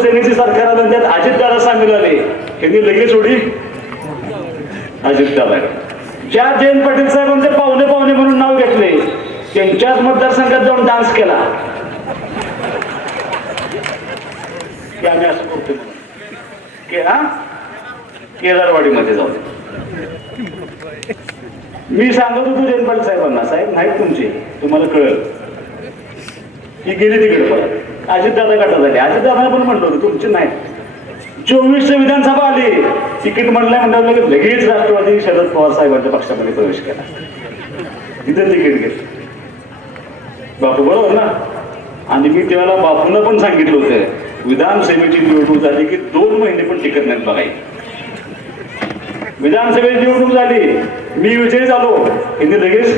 शिवसेनेची सरकार आलं त्यात अजितदादा सामील आले त्यांनी लगेच उडी अजितदादा ज्या जयंत पाटील साहेबांचे पाहुणे पाहुणे म्हणून नाव घेतले त्यांच्याच मतदारसंघात जाऊन डान्स केला. केदारवाडीमध्ये जाऊ मी सांगत होतो जयंत पाटील साहेबांना साहेब नाहीत तुमचे. तुम्हाला कळलं. ही गेली तिकडे परत. अजितदादा गटात झाले अजितदादा पण म्हणलं होतं नाही. चोवीसशे विधानसभा आली. तिकीट म्हणलंय म्हणलं लगेच राष्ट्रवादी शरद पवार साहेबांच्या पक्षामध्ये प्रवेश केला. तिथे तिकीट घेतलं. बापू बरोबर ना? आणि मी त्यावेळेला बापूंना पण सांगितलं होतं विधानसभेची निवडणूक झाली की दोन महिने पण टिकत नाहीत बघाय विधानसभेची निवडणूक झाली. मी विजयी झालो. यांनी लगेच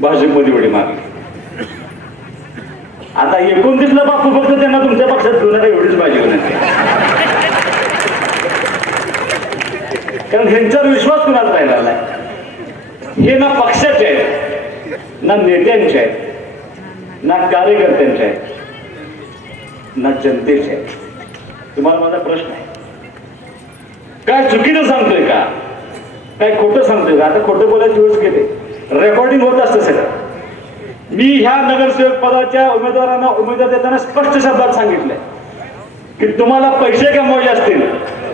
भाजपमध्ये उडी मारली. आता एकोणतीसला बापू फक्त त्यांना तुमच्या पक्षात घेऊन एवढीच पाहिजे कारण ह्यांच्यावर विश्वास कुणाला राहिला नाही? हे ना पक्षाचे आहेत ना नेत्यांचे आहेत ना कार्यकर्त्यांचे आहेत ना जनतेचे आहेत. तुम्हाला माझा प्रश्न आहे. काय चुकीचं सांगतोय का? काय खोटं सांगतोय का? आता खोटं बोलायची वेळ गेले रेकॉर्डिंग होत असतं सगळं. मी ह्या नगरसेवक पदाच्या उमेदवारांना उमेदवार देताना स्पष्ट शब्दात सांगितलंय की तुम्हाला पैसे कमवायचे असतील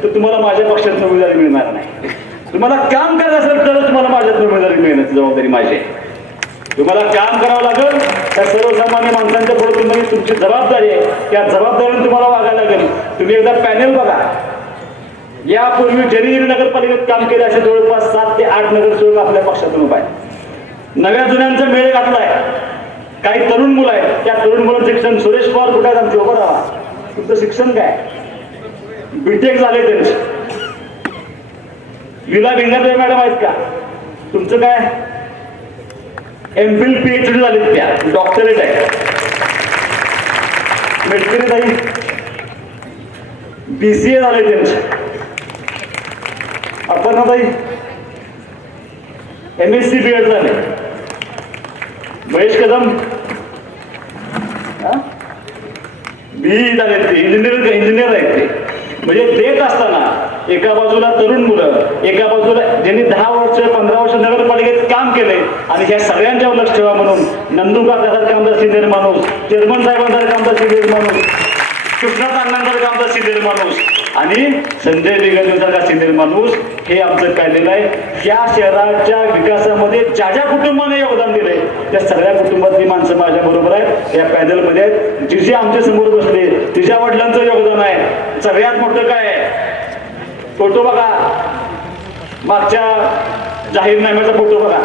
तर तुम्हाला माझ्या पक्षात उमेदवारी मिळणार नाही. तुम्हाला काम करायचं असेल तर तुम्हाला माझ्यात उमेदवारी मिळण्याची जबाबदारी माझी आहे. तुम्हाला काम करावं लागेल त्या सर्वसामान्य माणसांच्या पुढे तुम्ही तुमची जबाबदारी आहे. त्या जबाबदारीने तुम्हाला वागायला लागेल. तुम्ही एकदा पॅनेल बघा. यापूर्वी जरी नगरपालिकेत काम केले असे जवळपास सात ते आठ नगरसेवक आपल्या पक्षातून उभा आहेत. नव्या जुन्यांचा मेळ घातलाय काही तरुण मुलं आहेत. त्या तरुण मुलांचं शिक्षण सुरेश पवार कुठे आहेत? आमचे उभं राहा. तुमचं शिक्षण काय? बीटेक झाले त्यांचे. लीला भिंगारे मॅडम आहेत का तुमचं काय? एम फिल पीएचडी झालेत त्या. डॉक्टरेट आहे. मेडिकल ताई. बी सी ए झाले त्यांचे. Aparnatai M S C B Ed झाले. महेश कदम. मी झाले ते इंजिनियर इंजिनियर आहेत ते. म्हणजे देत असताना एका बाजूला तरुण मुलं एका बाजूला ज्यांनी दहा वर्ष पंधरा वर्ष नगरपालिकेत काम केले आणि ह्या सगळ्यांच्यावर लक्ष ठेवा म्हणून नंदू काकासारखा सिंधेर माणूस चेअरमन साहेबांसारखा आमचा सिंधेर माणूस कृष्णा अण्णांसारखा आमचा सिंधेर माणूस आणि संजय निगमसारखा सिनियर माणूस हे आमचं काढलेलं आहे. या शहराच्या विकासामध्ये ज्या ज्या कुटुंबाने योगदान दिलंय त्या सगळ्या कुटुंबातली माणसं माझ्या बरोबर आहेत. या पॅनलमध्ये आहेत. जी जी आमच्यासमोर बसले तिच्या वडिलांचं योगदान आहे. सगळ्यात मोठं काय आहे? फोटो बघा. मागच्या जाहीरनाम्याचा फोटो बघा.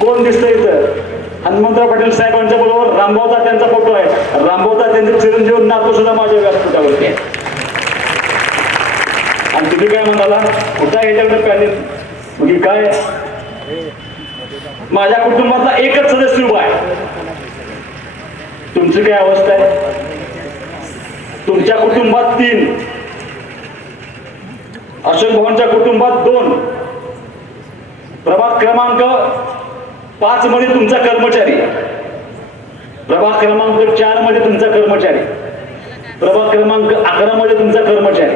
कोण दिसतंय इथं? हनुमंतराव पाटील साहेबांच्या बरोबर रामभाऊ त्यांचा फोटो आहे. रामभाऊ तात्यांचे चिरंजीव नातू सुद्धा माझ्या व्यासपीठावरती आहे आणि तुम्ही काय म्हणाला? कुठं ह्याच्याकडे पॅनेल म्हणजे काय? माझ्या कुटुंबातला एकच सदस्य उभा आहे. तुमची काय अवस्था आहे? तुमच्या कुटुंबात तीन. अशोक भवनच्या कुटुंबात दोन. प्रभाग क्रमांक पाच मध्ये तुमचा कर्मचारी. प्रभाग क्रमांक चारमध्ये तुमचा कर्मचारी. प्रभाग क्रमांक अकरा मध्ये तुमचा कर्मचारी.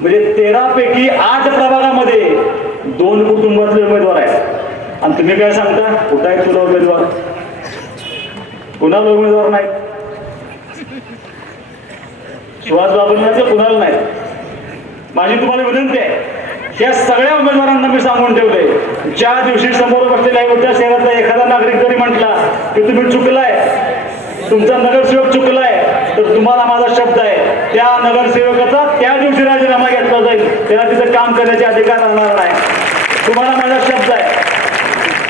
म्हणजे तेरा पैकी आठ प्रभागामध्ये दोन कुटुंबातले उमेदवार आहेत. आणि तुम्ही काय सांगता? कुठं आहे तुला उमेदवार? कुणाला उमेदवार नाही सुहास बाबांना कुणाला नाही माझी तुम्हाला विनंती आहे या सगळ्या उमेदवारांना मी सांगून ठेवले ज्या दिवशी समोर बसलेल्या अयोध्या शहरातला एखादा नागरिक जरी म्हटला की तुम्ही चुकलाय तुमचा नगरसेवक चुकलाय तर तुम्हाला माझा शब्द आहे. त्या नगरसेवकाचा त्या दिवशी राजीनामा घेतला जाईल. त्याला तिथं काम करण्याचे अधिकार राहणार नाही. तुम्हाला माझा शब्द आहे.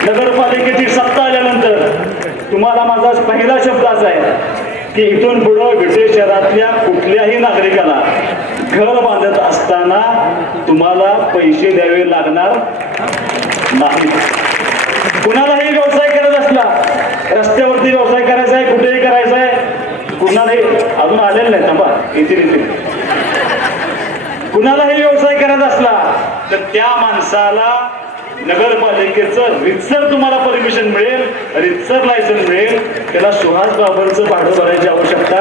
नगरपालिकेची सत्ता आल्यानंतर तुम्हाला माझा पहिला शब्द असा आहे की इथून पुढं विटे शहरातल्या कुठल्याही नागरिकाला घर बांधत असताना तुम्हाला पैसे द्यावे लागणार नाही कुणालाही व्यवसाय करत असला रस्त्यावरती व्यवसाय करत आहे कुठेही करायचा आहे कुणालाही अजून आलेलं नाही थांबा. येतील येतील कुणालाही व्यवसाय करत असला तर त्या माणसाला नगरपालिकेचं रितसर तुम्हाला परमिशन मिळेल रितसर लायसन मिळेल. त्याला सुहास बाबरचं भाडं भरायची आवश्यकता.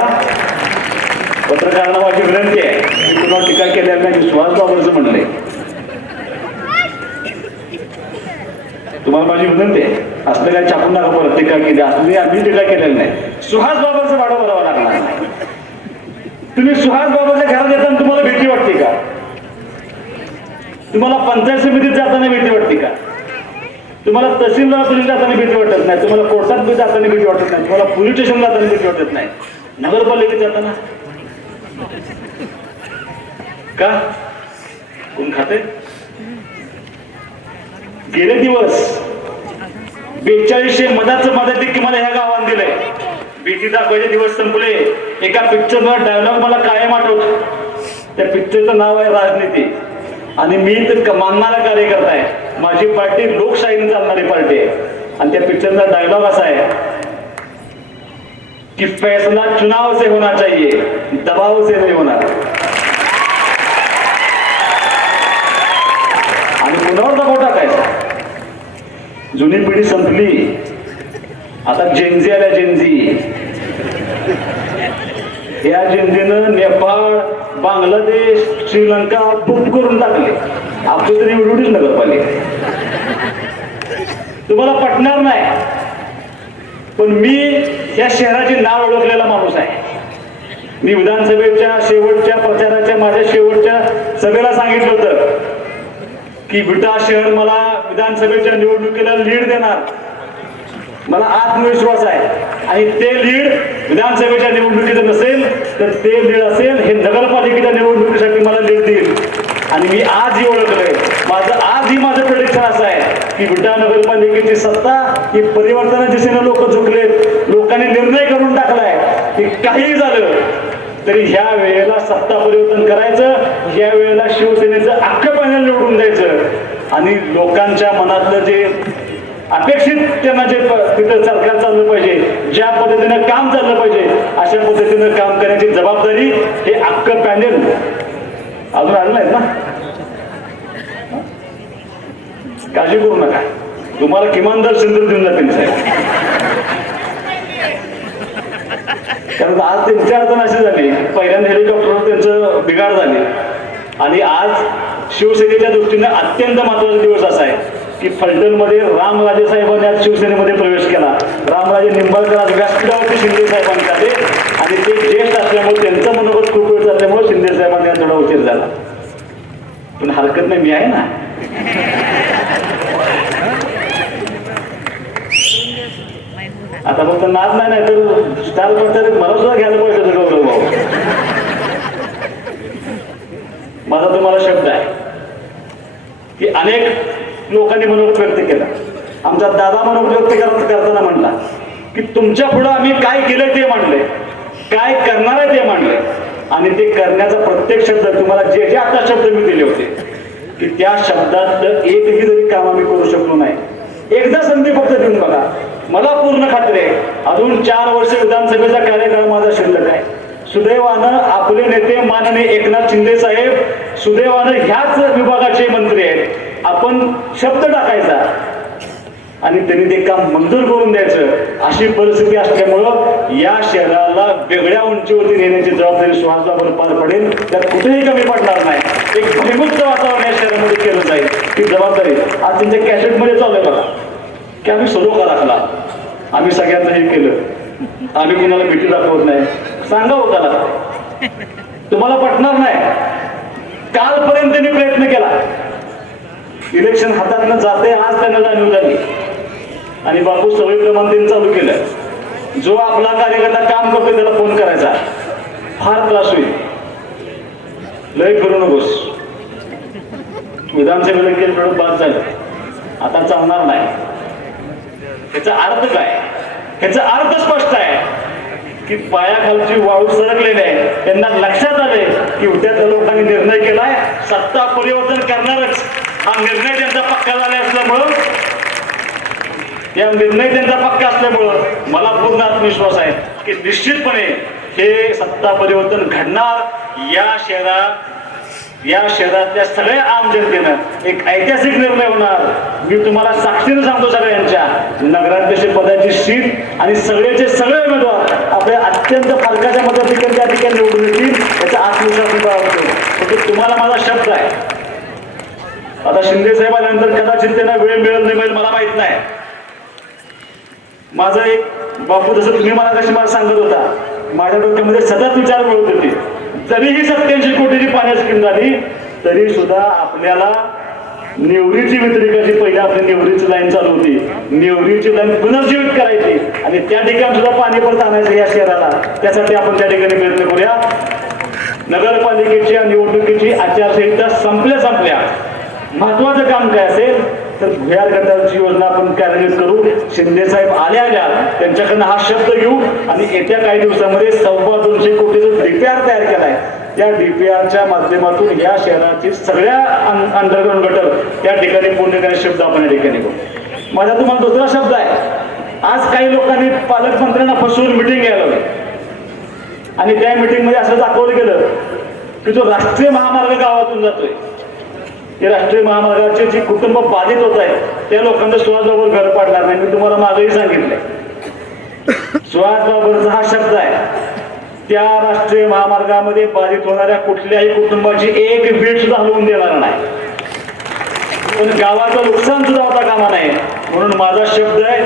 पत्रकारांना माझी विनंती आहे की टीका केल्या नाही सुहास बाबरचं म्हणलंय तुम्हाला माझी विनंती आहे असलं काय छापून नका परत टीका केली असली आम्ही टीका केलेली नाही. सुहास बाबरचं भाडं भरावं लागणार नाही. तुम्ही सुहास बाबाच्या घरात येताना तुम्हाला भीती वाटते का? तुम्हाला पंचायत समितीत जाताना भीती वाटते का? तुम्हाला तहसीलदार जाताना भीती वाटत नाही. तुम्हाला कोर्टात बी जाताना भीती वाटत नाही. तुम्हाला पोलीस स्टेशनला जाताना भीती वाटत नाही. नगरपालिकेत जाताना. का? कोण खाते गेले दिवस बेचाळीसशे मधाचं मदत मला ह्या गावात दिलंय. भीती दाखवायचे दिवस संपले. एका पिक्चरवर डायलॉग मला कायम आठवतो. त्या पिक्चरचं नाव आहे राजनीती. आणि मी तर मानणारा कार्यकर्ता आहे. माझी पार्टी लोकशाहीने चालणारी पार्टी आहे. आणि त्या पिक्चरचा डायलॉग असा आहे. कि फैसला चुनाव से होना चाहिए दबाव से नहीं होना आणि पुन्हा मोठा काय? जुनी पिढी संपली. आता जेनझी आल्या जेनझी या जनतेनं नेपाळ बांगलादेश श्रीलंका बुक करून टाकले. आपली तरी एवढीच नगरपालिका तुम्हाला पटणार नाही पण मी या शहराचे नाव ओळखलेला माणूस आहे. मी विधानसभेच्या शेवटच्या प्रचाराच्या माझ्या शेवटच्या सभेला सांगितलं होतं की विटा शहर मला विधानसभेच्या निवडणुकीला लीड देणार. मला आत्मविश्वास आहे. आणि ते लीड विधानसभेच्या निवडणुकीचं नसेल तर ते लीड असेल हे नगरपालिकेच्या निवडणुकीसाठी मला लीड देईल. आणि मी आजही ओळखलंय माझं आजही माझं प्रडिक्शन असं आहे की विटा नगरपालिकेची सत्ता ही परिवर्तनाच्या दिशेने लोक झुकले लोकांनी निर्णय करून टाकलाय की काहीही झालं तरी ह्या वेळेला सत्ता परिवर्तन करायचं ह्या वेळेला शिवसेनेचं अख्खं पॅनल निवडून द्यायचं. आणि लोकांच्या मनातलं जे अपेक्षित त्यांना जे म्हणजे प- तिथं सरकार चाललं पाहिजे ज्या पद्धतीनं काम चाललं पाहिजे अशा पद्धतीनं काम करण्याची जबाबदारी हे अख्खं पॅनेल अजून आलं नाहीत ना? काळजी करू नका. तुम्हाला किमान दर सिंधू देऊन जातील साहेब. कारण आज त्यांची अडचण अशी झाली पहिल्यांदा हेलिकॉप्टरवर त्यांचं बिघाड झाले. आणि आज शिवसेनेच्या दृष्टीने अत्यंत महत्त्वाचा दिवस असा आहे. की फलटणमध्ये रामराजे साहेबांनी आज शिवसेनेमध्ये प्रवेश केला. रामराजे निंबाळकर आज व्यासपीठावरती शिंदे साहेबांनी आले आणि ते ज्येष्ठ असल्यामुळे त्यांचं मनोगत खूप वेळ असल्यामुळे शिंदे साहेबांनी आज थोडा उशीर झाला. पण हरकत नाही मी आहे ना. आता फक्त नाद नाही नाही तर स्टार पडतात मला सुद्धा घ्यायला पाहिजे होतं गौरव भाऊ माझा तुम्हाला शब्द आहे की अनेक लोकांनी मनोगत व्यक्त केला. आमचा दादा मनोगत व्यक्त करत करताना म्हणला की तुमच्या पुढं आम्ही काय केलं ते मांडले काय करणार आहे ते मांडले आणि ते करण्याचा प्रत्येक शब्द तुम्हाला जे जे आता शब्द मी दिले होते की त्या शब्दात एकही जरी काम आम्ही करू शकलो नाही. एकदा संधी फक्त देऊन बघा. मला पूर्ण खात्री आहे अजून चार वर्ष विधानसभेचा कार्यकाळ माझा शिल्लक आहे. सुदैवानं आपले नेते माननीय एकनाथ शिंदे साहेब सुदैवानं ह्याच विभागाचे मंत्री आहेत. आपण शब्द टाकायचा. आणि त्यांनी ते काम मंजूर करून द्यायचं. अशी परिस्थिती असल्यामुळं या शहराला वेगळ्या उंचीवरती नेण्याची जबाबदारी सुहासावर पार पडेल. त्यात कुठेही कमी पडणार नाही. एक भयमुक्त वातावरण या शहरामध्ये केलं जाईल. ही जबाबदारी आज त्यांच्या कॅसेटमध्ये चालू आहे बघा. की आम्ही सलोखा राखला आम्ही सगळ्यांचं हे केलं. आम्ही कुणाला भीती दाखवत नाही. सांगा होता तुम्हाला पटणार नाही. कालपर्यंत त्यांनी प्रयत्न केला. इलेक्शन हातातनं जाते आज त्यांना जाणीव झाली. आणि बापू सवयीप्रमाणे त्यांनी चालू केलं जो आपला कार्यकर्ता काम करतो त्याला फोन करायचा. फार त्रास होईल. लय करू नकोस. विधानसभेला केलं बाद झालं. आता चालणार नाही. ह्याचा अर्थ काय? ह्याचा अर्थ स्पष्ट आहे की पायाखालची वाळू सरकलेली आहे त्यांना लक्षात आले की उद्या त्या लोकांनी निर्णय केलाय सत्ता परिवर्तन करणारच. हा निर्णय त्यांचा पक्का झाला असल्यामुळं या निर्णय त्यांचा पक्का असल्यामुळं मला पूर्ण आत्मविश्वास आहे की निश्चितपणे हे सत्ता परिवर्तन घडणार या शहरात या शहरातल्या सगळ्या आम जनतेनं एक ऐतिहासिक निर्णय होणार. मी तुम्हाला साक्षीनं सांगतो सगळ्यांच्या नगराध्यक्ष पदाची सीट आणि सगळेचे सगळे उमेदवार आपल्या अत्यंत फरकाच्या ठिकाणी त्या ठिकाणी निवडून येतील याचा आत्मविश्वास मी बाळगतो. म्हणजे तुम्हाला माझा शब्द आहे आता शिंदे साहेब आल्यानंतर कदाचित त्यांना वेळ मिळेल नाही मिळेल मला माहीत नाही. माझा एक बापू जसं तुम्ही मला कशी मला सांगत होता माझ्या डोक्यामध्ये सतत विचार मिळत होते. तरीही सत्याऐंशी कोटीची पाण्याची स्कीम झाली तरी सुद्धा आपल्याला नेवरीची वितरिकाची पहिली आपली नेवरीची लाईन चालू होती. नेवरीची लाईन पुनर्जीवित करायची आणि त्या ठिकाणी सुद्धा पाणी परत आणायचं या शहराला. त्यासाठी आपण त्या ठिकाणी प्रयत्न करूया. नगरपालिकेची निवडणुकीची आचारसंहिता संपल्या संपल्या महत्वाचं काम काय असेल तर भुयार गटाची योजना आपण कार्यान्वित करू. शिंदे साहेब आल्या आल्या त्यांच्याकडनं हा शब्द घेऊ. आणि येत्या काही दिवसामध्ये सव्वा दोनशे कोटीचं डीपीआर तयार केलाय. त्या डीपीआरच्या माध्यमातून या शहराची सगळ्या अंडरग्राऊंड गटर त्या ठिकाणी पूर्ण करण्याचे शब्द आपण या ठिकाणी करू माझा तुम्हाला दुसरा शब्द आहे. आज काही लोकांनी पालकमंत्र्यांना फसवून मिटिंग घ्यायला आणि त्या मीटिंगमध्ये असं दाखवलं गेलं की जो राष्ट्रीय महामार्ग गावातून जातोय ते राष्ट्रीय महामार्गाचे जी कुटुंब बाधित होत आहेत त्या लोकांना सुहासबाबर घर पाडणार नाही. मी तुम्हाला मागेही सांगितलंय. सुहासबाबरचा हा शब्द आहे त्या राष्ट्रीय महामार्गामध्ये बाधित होणाऱ्या कुठल्याही कुटुंबाची एक वीट सुद्धा हलवून देणार नाही. पण गावाचं नुकसान सुद्धा होता कामा नाही म्हणून माझा शब्द आहे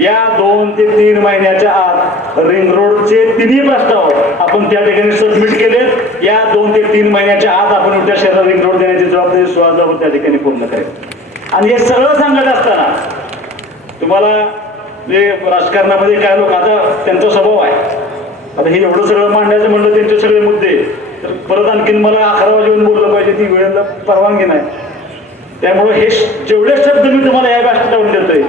या दोन ते तीन महिन्याच्या आत रिंग रोडचे तिन्ही प्रस्ताव आपण त्या ठिकाणी सबमिट केले या दोन ते तीन महिन्याच्या आत आपण उद्या शहरात रिंग रोड देण्याची जबाबदारी सुहासबाबत त्या ठिकाणी पूर्ण करेल. आणि हे सगळं सांगत असताना तुम्हाला जे राजकारणामध्ये काय लोक आता त्यांचा स्वभाव आहे. आता हे एवढं सगळं मांडायचं म्हणलं त्यांचे सगळे मुद्दे. तर परत आणखीन मला अकरा वाजेहून बोललं पाहिजे ती वेळेला परवानगी नाही. त्यामुळे हे श- जेवढे शब्द मी तुम्हाला या व्यासपीठावर देतोय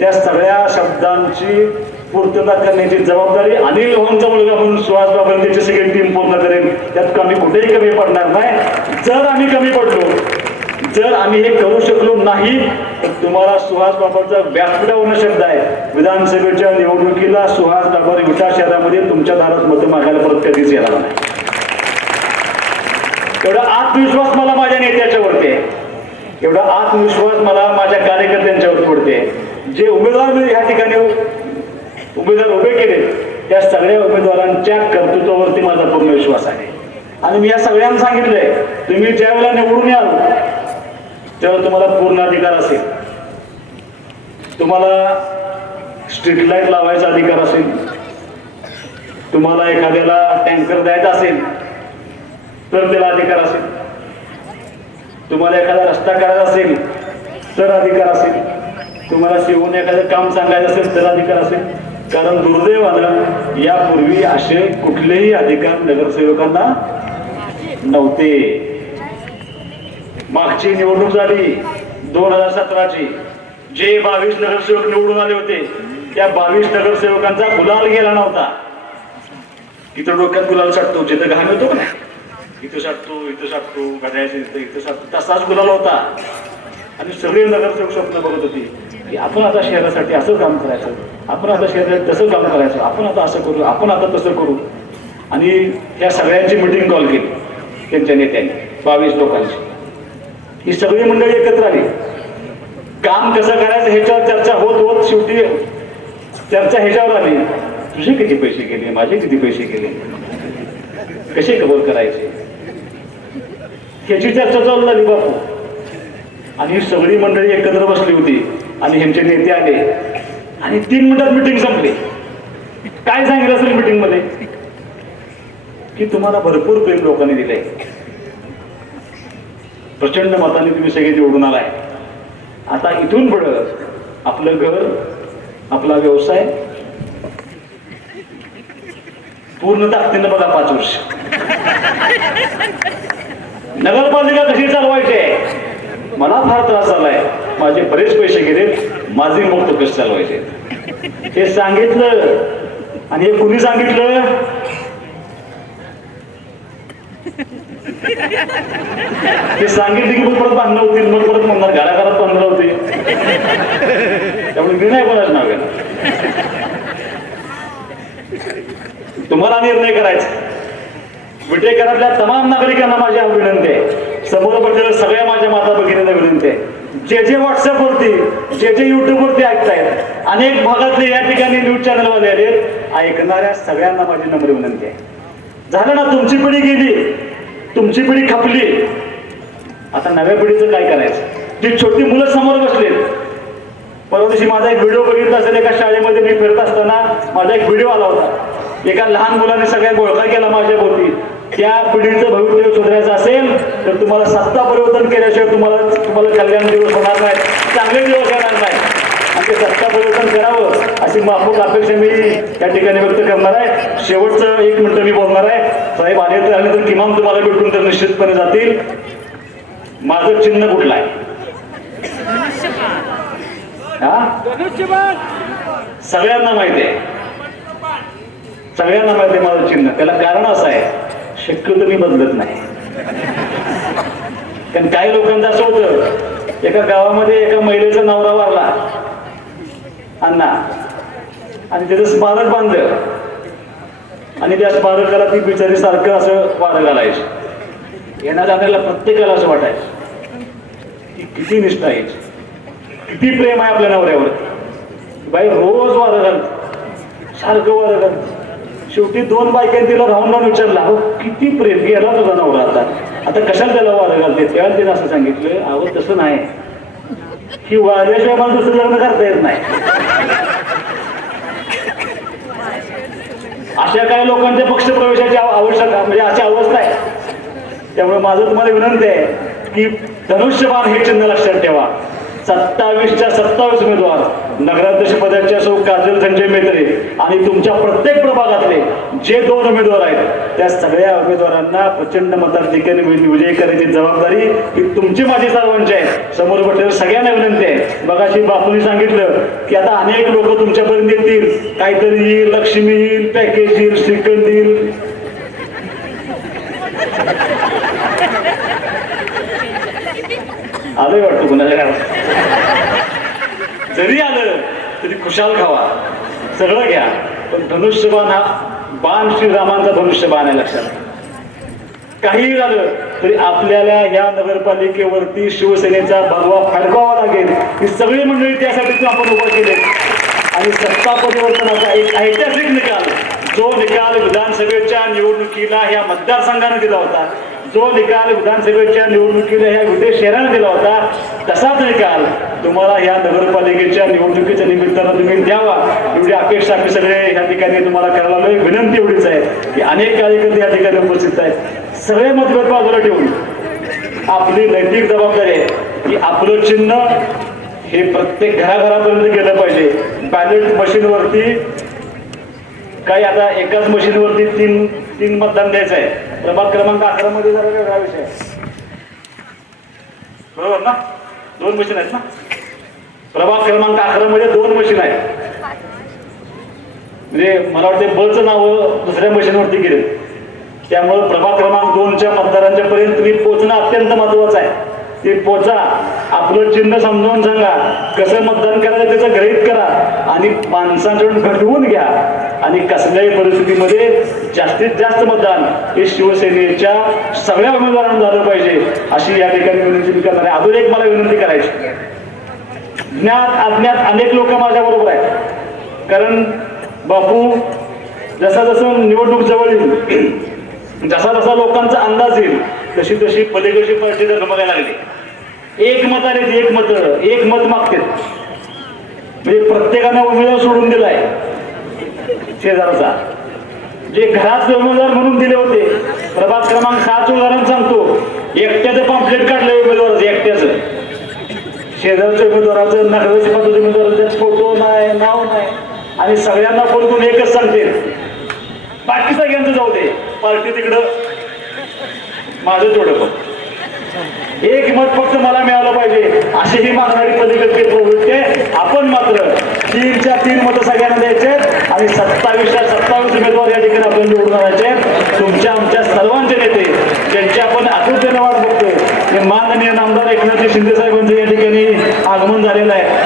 त्या सगळ्या शब्दांची पूर्तता करण्याची जबाबदारी अनिल लोहांचा मुलगा म्हणून सुहास बाबा त्याची सगळी टीम पूर्ण करेल. त्यात आम्ही कुठेही कमी पडणार नाही. जर आम्ही कमी पडलो जर आम्ही हे करू शकलो नाही तर तुम्हाला सुहास बाबाचा व्यासपीठावरून शब्द आहे. विधानसभेच्या निवडणुकीला सुहास बाबर विटा शहरामध्ये तुमच्या दारात मतं मागायला परत कधीच येणार नाही. एवढा आत्मविश्वास मला माझ्या नेत्याच्यावरती आहे. एवढा आत्मविश्वास मला माझ्या कार्यकर्त्यांच्यावर पडते जे उमेदवार मी या ठिकाणी उमेदवार उभे केले त्या सगळ्या उमेदवारांच्या कर्तृत्वावरती माझा पूर्ण विश्वास आहे. आणि मी या सगळ्यांना सांगितलंय तुम्ही ज्या वेळेला निवडून याल तेव्हा तुम्हाला पूर्ण अधिकार असेल. तुम्हाला स्ट्रीट लाइट लावायचा अधिकार असेल. तुम्हाला एखाद्याला टँकर द्यायचा असेल तर त्याला अधिकार असेल. तुम्हाला एखादा रस्ता करायचा असेल तर अधिकार असेल. तुम्हाला शिवून एखादं काम सांगायचं असेल तर अधिकार असेल. कारण दुर्दैवानं यापूर्वी असे कुठलेही अधिकार नगरसेवकांना नव्हते. मागची निवडणूक झाली दोन हजार सतराची. जे बावीस नगरसेवक निवडून आले होते त्या बावीस नगरसेवकांचा गुलाल गेला नव्हता. इथं डोक्यात गुलाल साठतो जिथं घाण होतो ना इथं साठतो इथं साठतो घड्याळ्याच्या इथं इथं साठतो तसाच गुलाल होता. आणि सगळे नगरसेवक स्वप्न बघत होती. की आपण आता शहरासाठी असं काम करायचं आपण आता शहरासाठी तसं काम करायचं आपण आता असं करू आपण आता तसं करू. आणि त्या सगळ्यांची मिटिंग कॉल केली त्यांच्या नेत्यांनी बावीस लोकांची. ही सगळी मंडळी एकत्र आली. काम कसं करायचं ह्याच्यावर चर्चा होत होत शेवटी चर्चा ह्याच्यावर आली. तुझे किती पैसे गेले माझे किती पैसे गेले? कसे कबर करायचे? ह्याची चर्चा चालू झाली बापू. आणि ही सगळी मंडळी एकत्र बसली होती. आणि ह्यांचे नेते आले. आणि तीन मिनिटात मिटिंग संपली. काय सांगितलं असेल मिटिंगमध्ये? की तुम्हाला भरपूर प्रेम लोकांनी दिलंय. प्रचंड मताने तुम्ही सगळे निवडून आलाय. आता इथून पुढं आपलं घर आपला व्यवसाय पूर्ण ताकदीनं बघा पाच वर्ष. नगरपालिका कशी चालवायची आहे? मला फार त्रास झालाय. माझे बरेच पैसे गेले माझे मुक्त कसे चालवायचे हे सांगितलं आणि हे कुणी सांगितलं? ते सांगितले की मग परत बांधलं होती मग परत म्हणणार घराघरात बांधलं होते. त्यामुळे मी नाही कोणाच नाव. तुम्हाला निर्णय करायचा. विटेकरातल्या तमाम नागरिकांना माझी विनंती आहे समोर बसलेल्या सगळ्या माझ्या माता भगिनींना विनंती आहे जे जे व्हॉट्सअपवरती जे जे युट्यूबवरती ऐकतायत अनेक भागातले या ठिकाणी न्यूज चॅनलवाले आले ऐकणाऱ्या सगळ्यांना माझी नम्र विनंती आहे. झालं ना तुमची पिढी गेली तुमची पिढी खपली. आता नव्या पिढीचं काय करायचं? जी छोटी मुलं समोर बसलेत. परवा दिवशी माझा एक व्हिडिओ बघितला असेल एका शाळेमध्ये मी फिरत असताना माझा एक व्हिडिओ आला होता. एका लहान मुलाने सगळ्या गोळखा केला माझ्या भोवती. त्या पिढीचं भवितव्य सुधारायचं असेल तर तुम्हाला सत्ता परिवर्तन केल्याशिवाय तुम्हाला तुम्हाला कल्याण दिवस होणार नाही. चांगले दिवस येणार नाही. आणि ते सत्ता परिवर्तन करावं अशी माफूक अपेक्षा मी या ठिकाणी व्यक्त करणार आहे. शेवटचं एक मिनिट मी बोलणार आहे. साहेब आले तर आले तर किमान तुम्हाला भेटून तर निश्चितपणे जातील. माझं चिन्ह कुठलं आहे? सगळ्यांना माहिती आहे. सगळ्यांना माहिती आहे माझं चिन्ह. त्याला कारण असं आहे. शक्यतो मी बदलत नाही. कारण काही लोकांचं असं होतं एका गावामध्ये एका महिलेचा नवरा वारला अण्णा आणि त्याचं स्मारक बांधलं. आणि त्या स्मारकाला ती बिचारी सारखं असं वारं घालायचं. येण्या जाण्याला प्रत्येकाला असं वाटायचं की किती निष्ठा आहे किती प्रेम आहे आपल्या नवऱ्यावर. बाई रोज वारं घालत. सारखं वारं घालत. शेवटी दोन बायकांनी तिला राहून राहून विचारला अहो किती प्रेम गेला तुझा नवरा आता? आता कशाला त्याला वारं घालते? त्यावेळेला तिने असं सांगितलं अहो तसं नाही. की वाऱ्याशिवाय मला दुसरं लग्न करता येत नाही. अशा काही लोकांच्या पक्षप्रवेशाची प्रवेशाची आवश्यकता म्हणजे अशी अवस्था आहे. त्यामुळे माझं तुम्हाला विनंती आहे की धनुष्यबाण हे चिन्ह लक्षात ठेवा. सत्तावीसच्या सत्तावीस उमेदवार. नगराध्यक्ष पदाचे सौ काजल संजय मेत्रे आणि तुमच्या प्रत्येक प्रभागातले जे दोन उमेदवार आहेत त्या सगळ्या उमेदवारांना प्रचंड मताधिक्याने विजयी करायची जबाबदारी ही तुमची माझी सर्वांची आहे. समोर बसलेल्या सगळ्यांना विनंती आहे. बघाशी बापूंनी सांगितलं की आता अनेक लोक तुमच्यापर्यंत येतील. काहीतरी येईल लक्ष्मी येईल पॅकेज येईल श्रीखंड येईल. आलंय वाटतं कुणाच्या घरात. जरी आलं तरी खुशाल खावा. सगळं घ्या. पण धनुष्यबाण हा बाण श्रीरामांचा धनुष्यबाण आहे लक्षात. काही झालं तरी आपल्याला या नगरपालिकेवरती शिवसेनेचा भगवा फडकावा लागेल. ही सगळी मंडळी त्यासाठीच आपण उभं केले. आणि सत्ता परिवर्तनाचा एक ऐतिहासिक निकाल जो निकाल विधानसभेच्या निवडणुकीला ह्या मतदारसंघाने दिला होता. जो निकाल विधानसभेच्या निवडणुकीला ह्या विदेश शहराने दिला होता. तसाच निकाल तुम्हाला ह्या नगरपालिकेच्या निवडणुकीच्या निमित्तानं तुम्ही द्यावा. एवढी अपेक्षा आम्ही सगळे ह्या ठिकाणी तुम्हाला करायला आलोय विनंती एवढीच आहे की अनेक कार्यकर्ते या ठिकाणी उपस्थित आहेत. सगळे मतभेद बाजूला ठेवून आपली नैतिक जबाबदारी आहे की आपलं चिन्ह हे प्रत्येक घराघरापर्यंत गेलं पाहिजे. बॅलेट मशीनवरती काही आता एकाच मशीनवरती तीन तीन मतदान द्यायचं आहे. प्रभाग क्रमांक अकरा मध्ये जरा वेगळा विषय. बरोबर ना? दोन मशीन आहेत ना? प्रभाग क्रमांक अकरा मध्ये दोन मशीन आहेत. म्हणजे मला वाटते बळचं नाव दुसऱ्या मशीनवरती गेले त्यामुळं प्रभाग क्रमांक दोनच्या मतदारांच्या पर्यंत तुम्ही पोचणं अत्यंत महत्वाचं आहे. ते पोचा आपलं चिन्ह समजावून सांगा. कसं मतदान करायचं त्याचं ग्रहित करा. आणि माणसांकडून घडवून घ्या. आणि कसल्याही परिस्थितीमध्ये जास्तीत जास्त मतदान हे शिवसेनेच्या सगळ्या उमेदवारांना झालं पाहिजे अशी या ठिकाणी विनंती मी करणार आहे. अजून एक मला विनंती करायची. ज्ञात अज्ञात अनेक लोक माझ्या बरोबर आहेत. कारण बापू जसा जसं निवडणूक जवळ येईल जसा जसा लोकांचा अंदाज येईल तशी तशी पलीकडची पार्टी बघायला लागली. एक मताने एक मत एक मत मागते म्हणजे प्रत्येकानं उमेदवार सोडून दिलाय. शेजारचा जे. घरात उमेदवार म्हणून दिले होते प्रभाग क्रमांक सात उदाहरण सांगतो. एकट्याचं पॉम्पलेट काढलंय उमेदवाराचं एकट्याचं. शेजारच्या उमेदवाराचं नगराच्या पदाचे उमेदवाराचे फोटो नाही नाव नाही. आणि सगळ्यांना बोलून एकच सांगते. बाकी सगळ्यांचं जाऊ दे. पार्टी तिकडं. माझं थोडं पण. एक मत फक्त मला मिळालं पाहिजे. अशी ही मागणारी पलीकडची प्रवृत्ती आपण मात्र. तीनच्या तीन मतं सगळ्यांना द्यायचे आणि सत्तावीसच्या सत्तावीस उमेदवार या ठिकाणी आपण निवडून आणायचे. तुमच्या आमच्या सर्वांचे नेते ज्यांची आपण आतुरतेने वाट बघतोय ते माननीय नामदार एकनाथजी शिंदे साहेबांचं या ठिकाणी आगमन झालेला आहे.